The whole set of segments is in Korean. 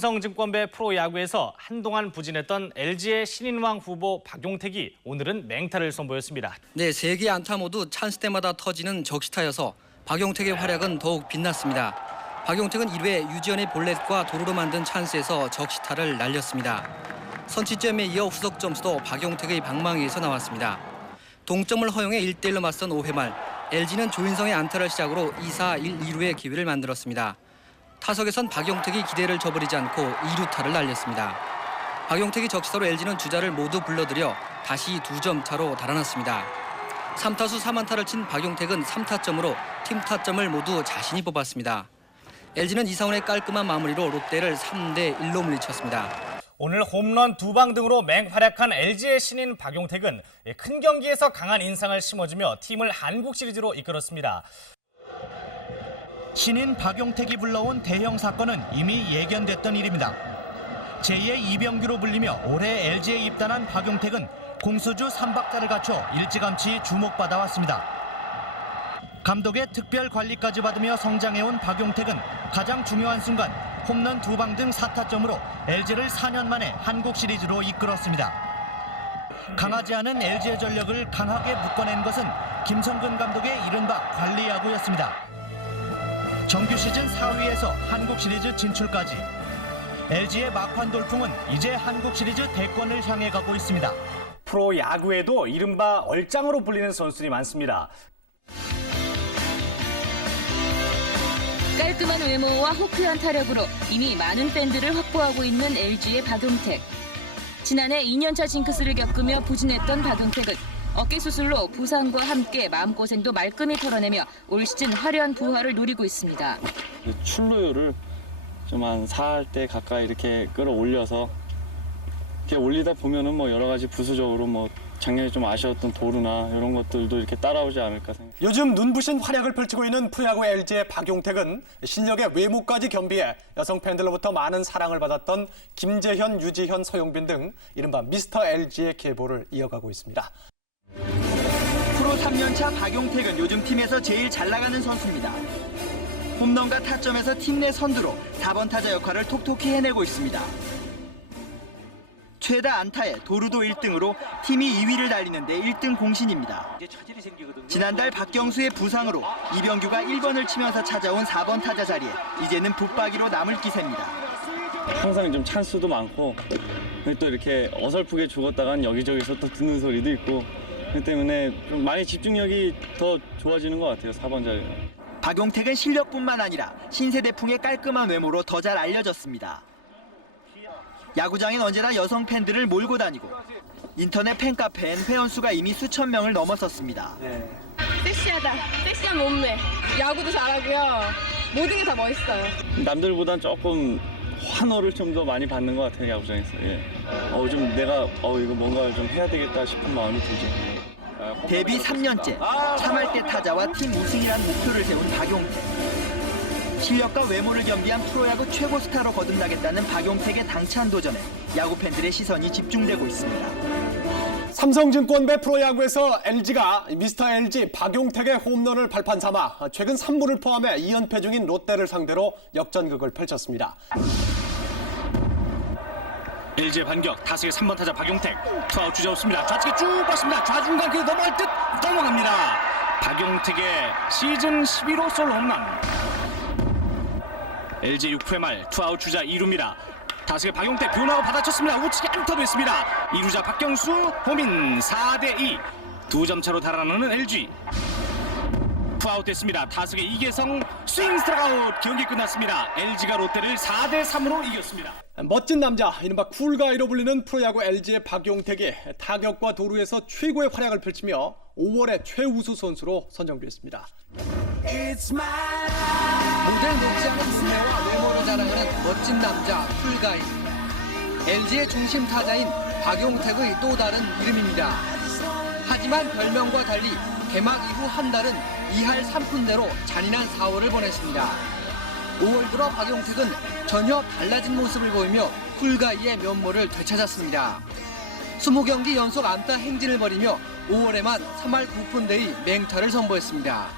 삼성증권배 프로야구에서 한동안 부진했던 LG의 신인왕 후보 박용택이 오늘은 맹타를 선보였습니다. 네, 세개 안타 모두 찬스 때마다 터지는 적시타여서 박용택의 활약은 더욱 빛났습니다. 박용택은 1회 유지현의 볼넷과 도루로 만든 찬스에서 적시타를 날렸습니다. 선취점에 이어 후속 점수도 박용택의 방망이에서 나왔습니다. 동점을 허용해 1대1로 맞선 5회 말 LG는 조인성의 안타를 시작으로 2사 1, 2루의 기회를 만들었습니다. 타석에선 박용택이 기대를 저버리지 않고 2루타를 날렸습니다. 박용택이 적시타로 LG는 주자를 모두 불러들여 다시 두 점 차로 달아났습니다. 3타수 3안타를 친 박용택은 3타점으로 팀 타점을 모두 자신이 뽑았습니다. LG는 이상훈의 깔끔한 마무리로 롯데를 3대 1로 물리쳤습니다. 오늘 홈런 두 방 등으로 맹활약한 LG의 신인 박용택은 큰 경기에서 강한 인상을 심어주며 팀을 한국 시리즈로 이끌었습니다. 신인 박용택이 불러온 대형 사건은 이미 예견됐던 일입니다. 제2의 이병규로 불리며 올해 LG에 입단한 박용택은 공수주 3박자를 갖춰 일찌감치 주목받아 왔습니다. 감독의 특별 관리까지 받으며 성장해온 박용택은 가장 중요한 순간 홈런 두 방등 4타점으로 LG를 4년 만에 한국 시리즈로 이끌었습니다. 강하지 않은 LG의 전력을 강하게 묶어낸 것은 김성근 감독의 이른바 관리 야구였습니다. 정규 시즌 4위에서 한국 시리즈 진출까지 LG의 막판 돌풍은 이제 한국 시리즈 대권을 향해 가고 있습니다. 프로 야구에도 이른바 얼짱으로 불리는 선수들이 많습니다. 깔끔한 외모와 호쾌한 타력으로 이미 많은 팬들을 확보하고 있는 LG의 박용택. 지난해 2년차 징크스를 겪으며 부진했던 박용택은 어깨 수술로 부상과 함께 마음고생도 말끔히 털어내며 올 시즌 화려한 부활을 노리고 있습니다. 그 출루율을 좀 한 4할 때 가까이 이렇게 끌어올려서 이렇게 올리다 보면은 뭐 여러 가지 부수적으로 뭐 작년에 좀 아쉬웠던 도루나 이런 것들도 이렇게 따라오지 않을까 생각. 요즘 눈부신 활약을 펼치고 있는 프로야구 LG의 박용택은 실력의 외모까지 겸비해 여성 팬들로부터 많은 사랑을 받았던 김재현, 유지현, 서용빈 등 이른바 미스터 LG의 계보를 이어가고 있습니다. 프로 3년차 박용택은 요즘 팀에서 제일 잘 나가는 선수입니다. 홈런과 타점에서 팀 내 선두로 4번 타자 역할을 톡톡히 해내고 있습니다. 최다 안타에 도루도 1등으로 팀이 2위를 달리는데 1등 공신입니다. 지난달 박경수의 부상으로 이병규가 1번을 치면서 찾아온 4번 타자 자리에 이제는 붙박이로 남을 기세입니다. 항상 좀 찬스도 많고 또 이렇게 어설프게 죽었다간 여기저기서 또 듣는 소리도 있고 그 때문에 좀 많이 집중력이 더 좋아지는 것 같아요 4번 자리는. 박용택은 실력뿐만 아니라 신세대풍의 깔끔한 외모로 더 잘 알려졌습니다. 야구장엔 언제나 여성 팬들을 몰고 다니고 인터넷 팬카페엔 회원수가 이미 수천 명을 넘어섰습니다. 섹시하다. 섹시한 몸매. 야구도 잘하고요. 모든 게 다 멋있어요. 남들보단 조금 환호를 좀 더 많이 받는 것 같아요 야구장에서. 예. 어, 좀 내가 어 이거 뭔가 좀 해야 되겠다 싶은 마음이 들죠. 데뷔 3년째 참할 때 타자와 팀 우승이란 목표를 세운 박용택. 실력과 외모를 겸비한 프로야구 최고 스타로 거듭나겠다는 박용택의 당찬 도전에 야구 팬들의 시선이 집중되고 있습니다. 삼성증권 배 프로야구에서 LG가 미스터 LG 박용택의 홈런을 발판 삼아 최근 3부를 포함해 2연패 중인 롯데를 상대로 역전극을 펼쳤습니다. LG의 반격 타석의 3번 타자 박용택 투아웃 주자 없습니다. 좌측에 쭉 뻗습니다. 좌중간 그 넘어갈 듯 넘어갑니다. 박용택의 시즌 11호 솔로 홈런. LG 6회 말 투아웃 주자 2루입니다. 타석의 박용택 변화가 받아쳤습니다. 우측에 안타됐습니다. 2루자 박경수 호민 4대2 두 점 차로 달아나는 LG. 투아웃 됐습니다. 타석의 이계성 스윙 스트라이크 경기 끝났습니다. LG가 롯데를 4대 3으로 이겼습니다. 멋진 남자, 이른바 쿨가이로 불리는 프로야구 LG의 박용택이 타격과 도루에서 최고의 활약을 펼치며 5월의 최우수 선수로 선정됐습니다. 모델 못지않은 눈매와 외모로 자랑하는 멋진 남자 풀가이. LG의 중심 타자인 박용택의 또 다른 이름입니다. 하지만 별명과 달리 개막 이후 한 달은 2할 3푼대로 잔인한 4월을 보냈습니다. 5월 들어 박용택은 전혀 달라진 모습을 보이며 쿨가이의 면모를 되찾았습니다. 20경기 연속 안타 행진을 벌이며 5월에만 3할 9푼대의 맹타를 선보였습니다.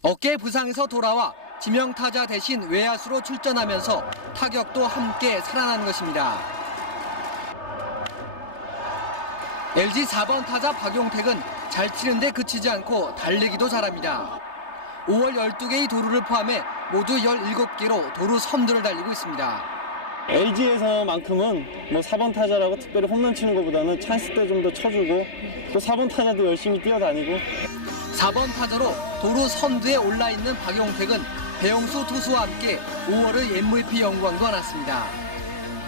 어깨 부상에서 돌아와 지명 타자 대신 외야수로 출전하면서 타격도 함께 살아난 것입니다. LG 4번 타자 박용택은 잘 치는데 그치지 않고 달리기도 잘합니다. 5월 12개의 도루를 포함해 모두 17개로 도루 선두를 달리고 있습니다. LG에서만큼은 뭐 4번 타자라고 특별히 홈런 치는 것보다는 찬스 때 좀 더 쳐주고 또 4번 타자도 열심히 뛰어다니고 4번 타자로 도루 선두에 올라 있는 박용택은 배영수 투수와 함께 5월의 MVP 영광도 안았습니다.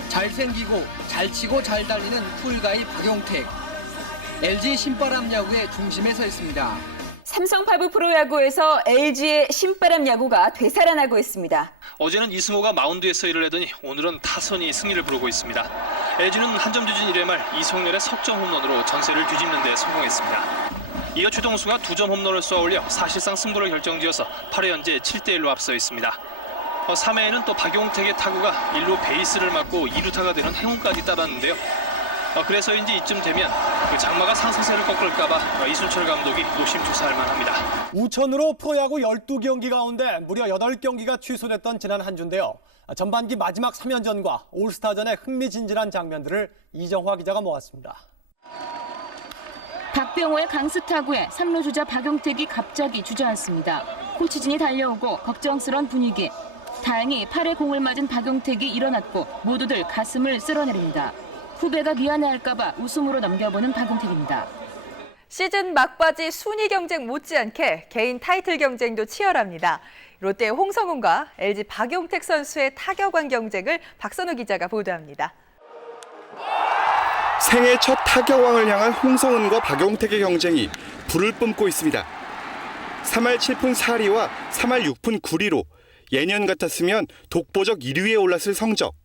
잘생기고 잘 치고 잘 달리는 쿨가이 박용택. LG 신바람 야구의 중심에 서 있습니다. 삼성 파브 프로야구에서 LG의 신바람 야구가 되살아나고 있습니다. 어제는 이승호가 마운드에 서 일을 하더니 오늘은 타선이 승리를 부르고 있습니다. LG는 한점 뒤진 1회 말 이성렬의 석점 홈런으로 전세를 뒤집는 데 성공했습니다. 이어 최동수가 두 점 홈런을 쏘아 올려 사실상 승부를 결정지어서 8회 현재 7대1로 앞서 있습니다. 3회에는 또 박용택의 타구가 1루 베이스를 맞고 2루타가 되는 행운까지 따랐는데요. 어, 그래서인지 이쯤 되면 그 장마가 상승세를 꺾을까봐 이순철 감독이 노심초사할 만합니다. 우천으로 프로야구 12경기 가운데 무려 8경기가 취소됐던 지난 한 주인데요. 전반기 마지막 3연전과 올스타전의 흥미진진한 장면들을 이정화 기자가 모았습니다. 박병호의 강스 타구에 3루 주자 박용택이 갑자기 주저앉습니다. 코치진이 달려오고 걱정스런 분위기. 다행히 팔에 공을 맞은 박용택이 일어났고 모두들 가슴을 쓸어내립니다. 후배가 미안해할까봐 웃음으로 넘겨보는 박용택입니다. 시즌 막바지 순위 경쟁 못지않게 개인 타이틀 경쟁도 치열합니다. 롯데 홍성훈과 LG 박용택 선수의 타격왕 경쟁을 박선우 기자가 보도합니다. 생애 첫 타격왕을 향한 홍성은과 박용택의 경쟁이 불을 뿜고 있습니다. 3할 7푼 4리와 3할 6푼 9리로 예년 같았으면 독보적 1위에 올랐을 성적.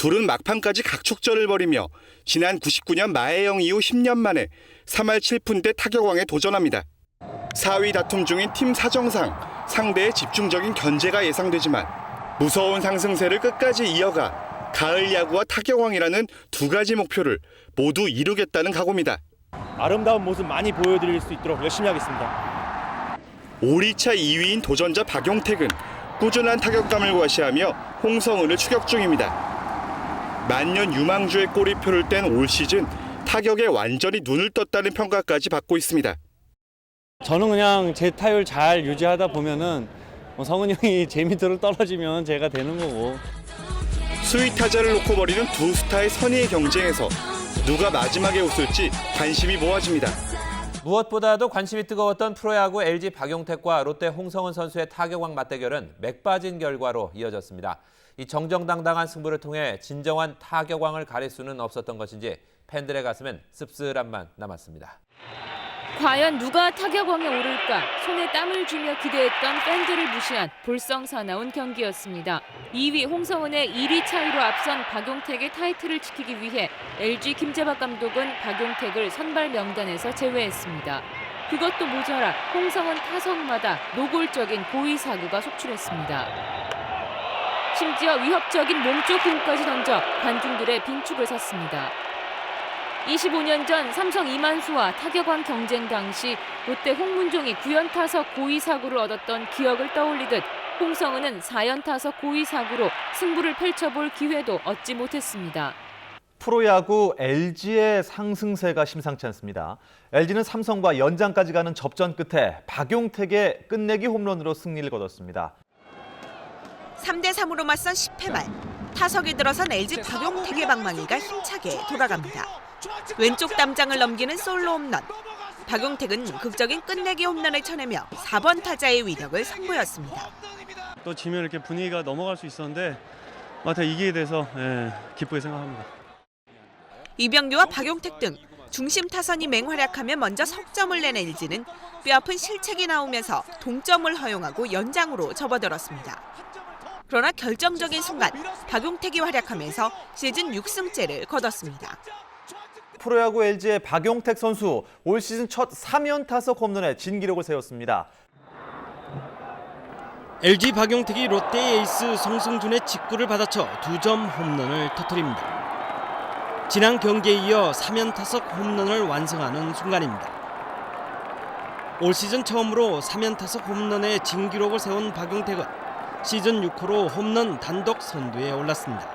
둘은 막판까지 각축전을 벌이며 지난 99년 마해영 이후 10년 만에 3할 7푼대 타격왕에 도전합니다. 4위 다툼 중인 팀 사정상 상대의 집중적인 견제가 예상되지만 무서운 상승세를 끝까지 이어가 가을 야구와 타격왕이라는 두 가지 목표를 모두 이루겠다는 각오입니다. 아름다운 모습 많이 보여드릴 수 있도록 열심히 하겠습니다. 5리차 2위인 도전자 박용택은 꾸준한 타격감을 과시하며 홍성은을 추격 중입니다. 만년 유망주의 꼬리표를 뗀 올 시즌 타격에 완전히 눈을 떴다는 평가까지 받고 있습니다. 저는 그냥 제 타율 잘 유지하다 보면은 뭐 성은 형이 재미들을 떨어지면 제가 되는 거고 수위 타자를 놓고 벌이는 두 스타의 선의의 경쟁에서 누가 마지막에 웃을지 관심이 모아집니다. 무엇보다도 관심이 뜨거웠던 프로야구 LG 박용택과 롯데 홍성은 선수의 타격왕 맞대결은 맥빠진 결과로 이어졌습니다. 이 정정당당한 승부를 통해 진정한 타격왕을 가릴 수는 없었던 것인지 팬들의 가슴엔 씁쓸함만 남았습니다. 과연 누가 타격왕에 오를까 손에 땀을 쥐며 기대했던 팬들을 무시한 볼썽사나운 경기였습니다. 2위 홍성은의 1위 차이로 앞선 박용택의 타이틀을 지키기 위해 LG 김재박 감독은 박용택을 선발 명단에서 제외했습니다. 그것도 모자라 홍성은 타석마다 노골적인 고의 사구가 속출했습니다. 심지어 위협적인 몸쪽 공까지 던져 관중들의 빈축을 샀습니다. 25년 전 삼성 이만수와 타격왕 경쟁 당시 롯데 홍문종이 9연 타석 고의 사구를 얻었던 기억을 떠올리듯 홍성은은 4연 타석 고의 사구로 승부를 펼쳐볼 기회도 얻지 못했습니다. 프로야구 LG의 상승세가 심상치 않습니다. LG는 삼성과 연장까지 가는 접전 끝에 박용택의 끝내기 홈런으로 승리를 거뒀습니다. 3대 3으로 맞선 10회 말 타석에 들어선 LG 박용택의 방망이가 힘차게 돌아갑니다. 왼쪽 담장을 넘기는 솔로 홈런. 박용택은 극적인 끝내기 홈런을 쳐내며 4번 타자의 위력을 선보였습니다. 또 지면 이렇게 분위기가 넘어갈 수 있었는데 마타 이기게 돼서 예, 기쁘게 생각합니다. 이병규와 박용택 등 중심 타선이 맹활약하며 먼저 석점을 낸 LG는 뼈아픈 실책이 나오면서 동점을 허용하고 연장으로 접어들었습니다. 그러나 결정적인 순간 박용택이 활약하면서 시즌 6승째를 거뒀습니다. 프로야구 LG의 박용택 선수 올 시즌 첫 3연 타석 홈런에 진기록을 세웠습니다. LG 박용택이 롯데 에이스 성승준의 직구를 받아쳐 두 점 홈런을 터뜨립니다. 지난 경기에 이어 3연 타석 홈런을 완성하는 순간입니다. 올 시즌 처음으로 3연 타석 홈런의 진기록을 세운 박용택은 시즌 6호로 홈런 단독 선두에 올랐습니다.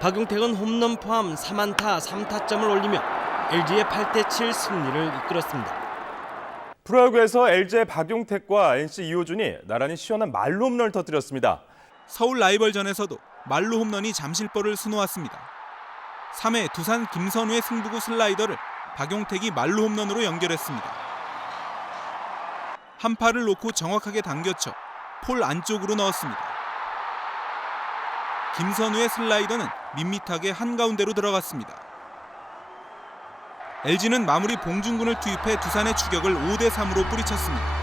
박용택은 홈런 포함 3안타 3타점을 올리며 LG의 8대7 승리를 이끌었습니다. 프로야구에서 LG의 박용택과 NC 이호준이 나란히 시원한 말로 홈런을 터뜨렸습니다. 서울 라이벌전에서도 말로 홈런이 잠실벌을 수놓았습니다. 3회 두산 김선우의 승부구 슬라이더를 박용택이 말로 홈런으로 연결했습니다. 한 팔을 놓고 정확하게 당겨쳐 폴 안쪽으로 넣었습니다. 김선우의 슬라이더는 밋밋하게 한가운데로 들어갔습니다. LG는 마무리 봉준군을 투입해 두산의 추격을 5대 3으로 뿌리쳤습니다.